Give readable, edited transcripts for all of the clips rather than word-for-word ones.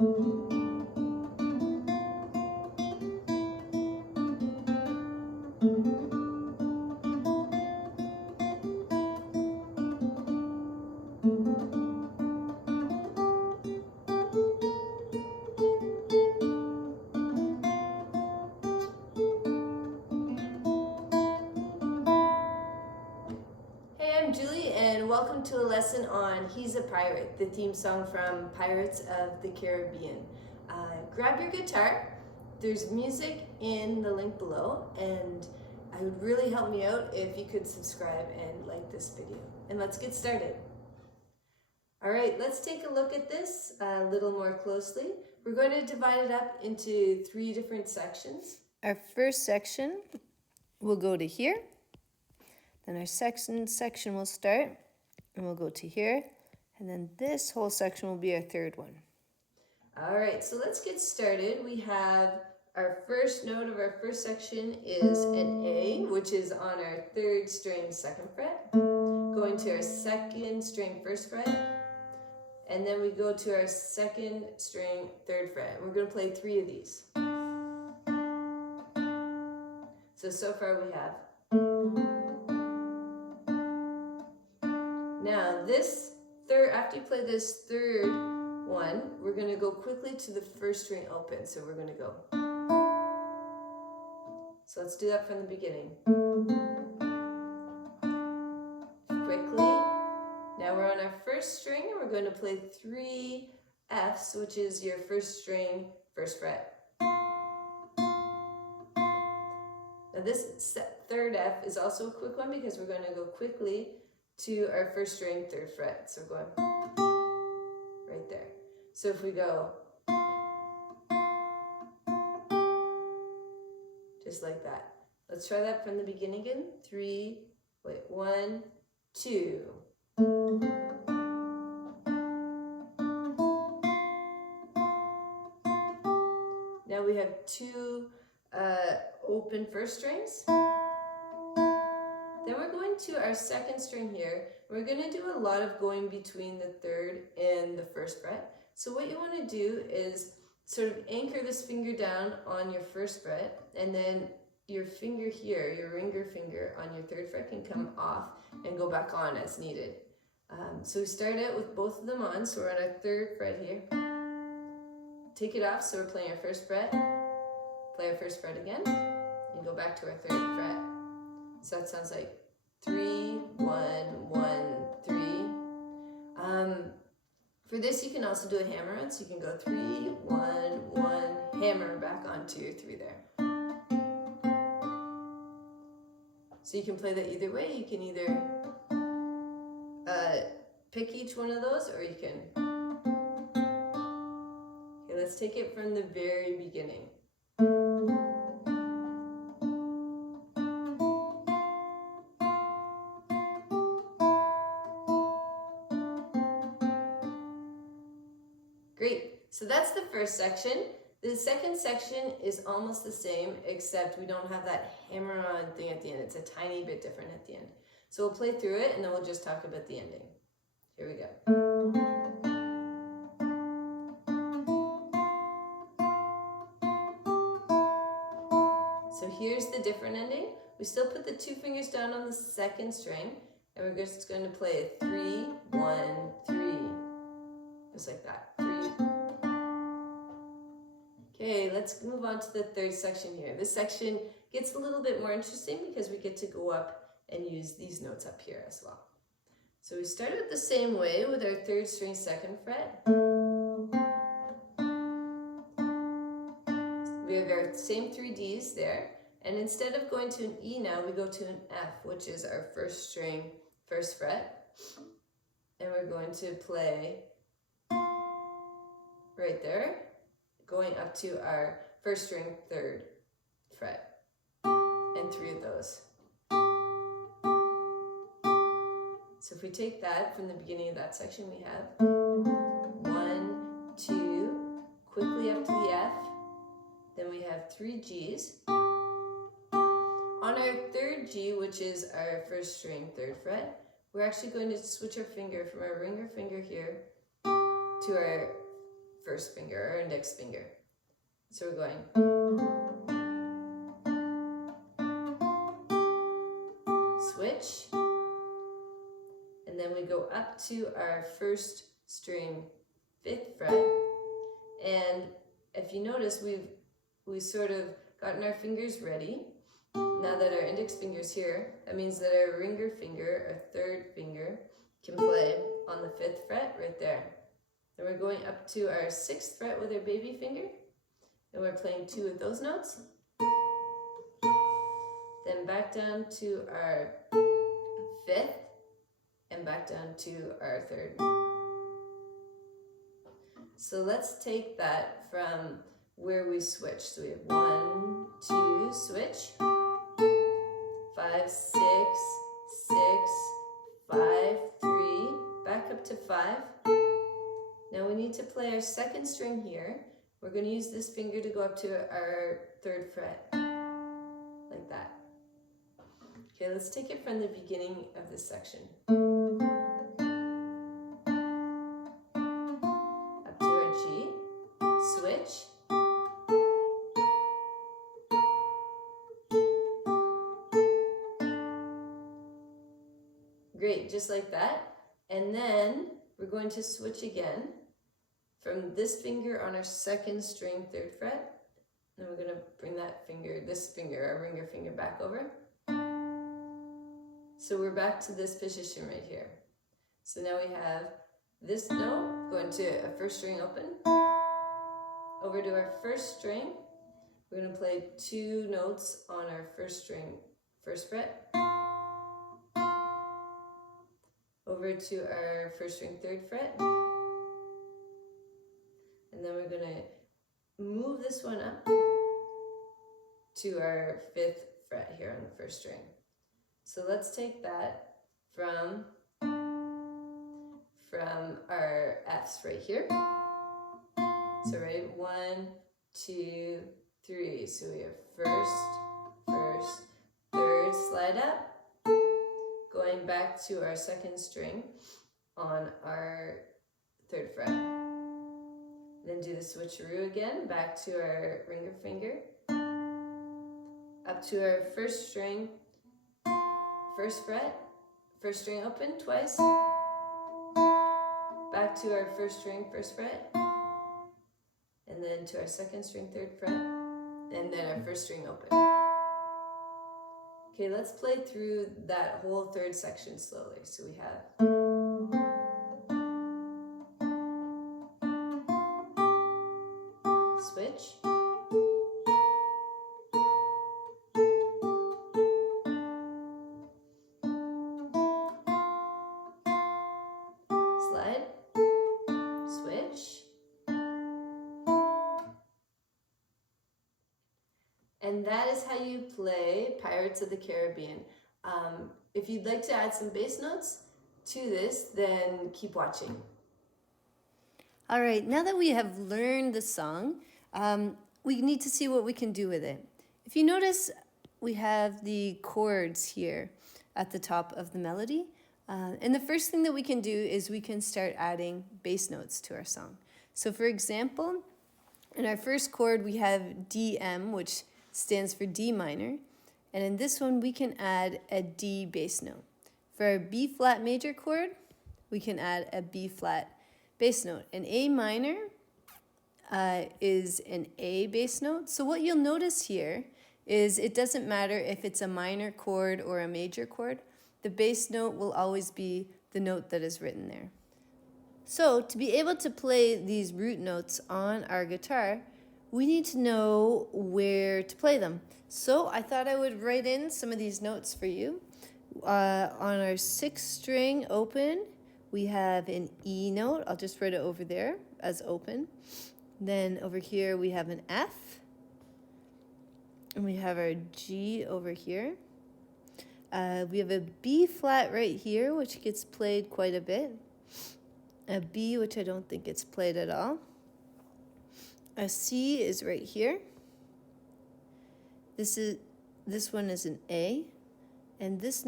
I'm Julie, and welcome to a lesson on He's a Pirate, the theme song from Pirates of the Caribbean. Grab your guitar, there's music in the link below, and it would really help me out if you could subscribe and like this video. And let's get started. All right, let's take a look at this a little more closely. We're going to divide it up into 3 different sections. Our first section will go to here. Then our second section will start, and we'll go to here, and then this whole section will be our third one. All right, so let's get started. We have our first note of our first section is an A, which is on our 3rd string 2nd fret, going to our 2nd string 1st fret, and then we go to our 2nd string 3rd fret. And we're going to play 3 of these. So far we have. Now this third, after you play this 3rd one, we're going to go quickly to the 1st string open. So we're going to go. So let's do that from the beginning. Quickly. Now we're on our 1st string and we're going to play 3 Fs, which is your 1st string 1st fret. Now this 3rd F is also a quick one because we're going to go quickly to our 1st string 3rd fret. So we're going right there. So if we go just like that. Let's try that from the beginning again. 1, 2. Now we have 2 open 1st strings. Then we're going to our 2nd string here. We're going to do a lot of going between the 3rd and the 1st fret. So what you want to do is sort of anchor this finger down on your 1st fret, and then your finger here, your ringer finger on your 3rd fret can come off and go back on as needed. So we start out with both of them on, so we're on our 3rd fret here. Take it off, so we're playing our 1st fret, play our 1st fret again, and go back to our 3rd fret. So that sounds like 3, 1, 1, 3. For this, you can also do a hammer on, so you can go 3, 1, 1, hammer back onto your 3 there. So you can play that either way. You can either pick each one of those, or you can. Okay, let's take it from the very beginning. Great, so that's the 1st section. The 2nd section is almost the same, except we don't have that hammer on thing at the end. It's a tiny bit different at the end. So we'll play through it and then we'll just talk about the ending. Here we go. So here's the different ending. We still put the 2 fingers down on the 2nd string, and we're just going to play a 3, 1, 3. Just like that. 3. Okay, let's move on to the 3rd section here. This section gets a little bit more interesting because we get to go up and use these notes up here as well. So we start out the same way with our 3rd string 2nd fret. We have our same 3 Ds there. And instead of going to an E now, we go to an F, which is our 1st string 1st fret. And we're going to play right there, going up to our 1st string 3rd fret, and 3 of those. So if we take that from the beginning of that section, we have 1, 2, quickly up to the F, then we have 3 Gs. On our 3rd G, which is our 1st string 3rd fret, we're actually going to switch our finger from our ringer finger here to our 1st first finger, our index finger. So we're going switch, and then we go up to our first string 5th fret. And if you notice, we sort of gotten our fingers ready. Now that our index finger's here, that means that our ringer finger, our 3rd finger, can play on the 5th fret right there. Then we're going up to our 6th fret with our baby finger, and we're playing 2 of those notes. Then back down to our 5th, and back down to our 3rd. So let's take that from where we switch. So we have 1, 2, switch, 5, 6, 6, 5, 3, back up to 5. Now we need to play our 2nd string here. We're going to use this finger to go up to our 3rd fret, like that. Okay, let's take it from the beginning of this section. Up to our G, switch, great, just like that. And then we're going to switch again from this finger on our 2nd string 3rd fret. And we're going to bring that finger, this finger, our ringer finger, back over. So we're back to this position right here. So now we have this note going to a 1st string open, over to our 1st string. We're going to play 2 notes on our 1st string 1st fret, over to our 1st string 3rd fret, and then we're going to move this one up to our 5th fret here on the 1st string. So let's take that from our F's right here. So right, 1, 2, 3. So we have 1st, 3rd, slide up, going back to our 2nd string on our 3rd fret. Then do the switcheroo again, back to our ringer finger, up to our 1st string 1st fret, 1st string open twice, back to our 1st string 1st fret, and then to our 2nd string 3rd fret, and then our 1st string open. Okay, let's play through that whole 3rd section slowly. So we have switch, slide, switch, and that is how you play Pirates of the Caribbean. If you'd like to add some bass notes to this, then keep watching. All right, now that we have learned the song, we need to see what we can do with it. If you notice, we have the chords here at the top of the melody. And the first thing that we can do is we can start adding bass notes to our song. So for example, in our first chord, we have DM, which stands for D minor. And in this one, we can add a D bass note. For our B flat major chord, we can add a B flat bass note. An A minor is an A bass note. So what you'll notice here is it doesn't matter if it's a minor chord or a major chord. The bass note will always be the note that is written there. So to be able to play these root notes on our guitar, we need to know where to play them. So I thought I would write in some of these notes for you. On our 6th string open, we have an E note. I'll just write it over there as open. Then over here we have an F. And we have our G over here. We have a B flat right here, which gets played quite a bit. A B, which I don't think gets played at all. A C is right here. This one is an A. And this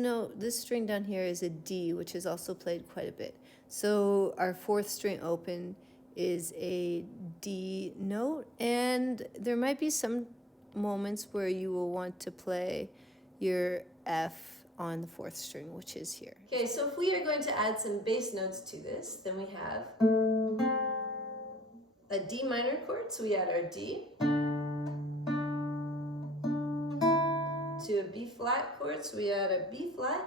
string down here is a D, which is also played quite a bit. So our 4th string open is a D note, and there might be some moments where you will want to play your F on the 4th string, which is here. Okay, so if we are going to add some bass notes to this, then we have a D minor chord, so we add our D. To a B flat chord, so we add a B flat.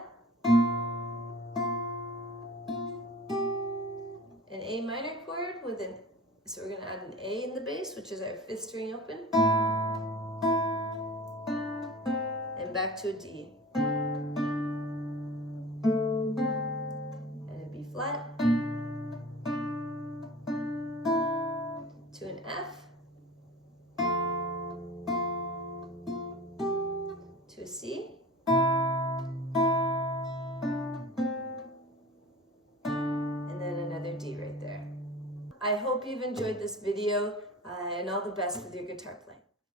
An A minor chord with an, so we're going to add an A in the bass, which is our 5th string open. And back to a D. And a B flat. To an F. To a C. And then another D right there. I hope you've enjoyed this video and all the best with your guitar playing.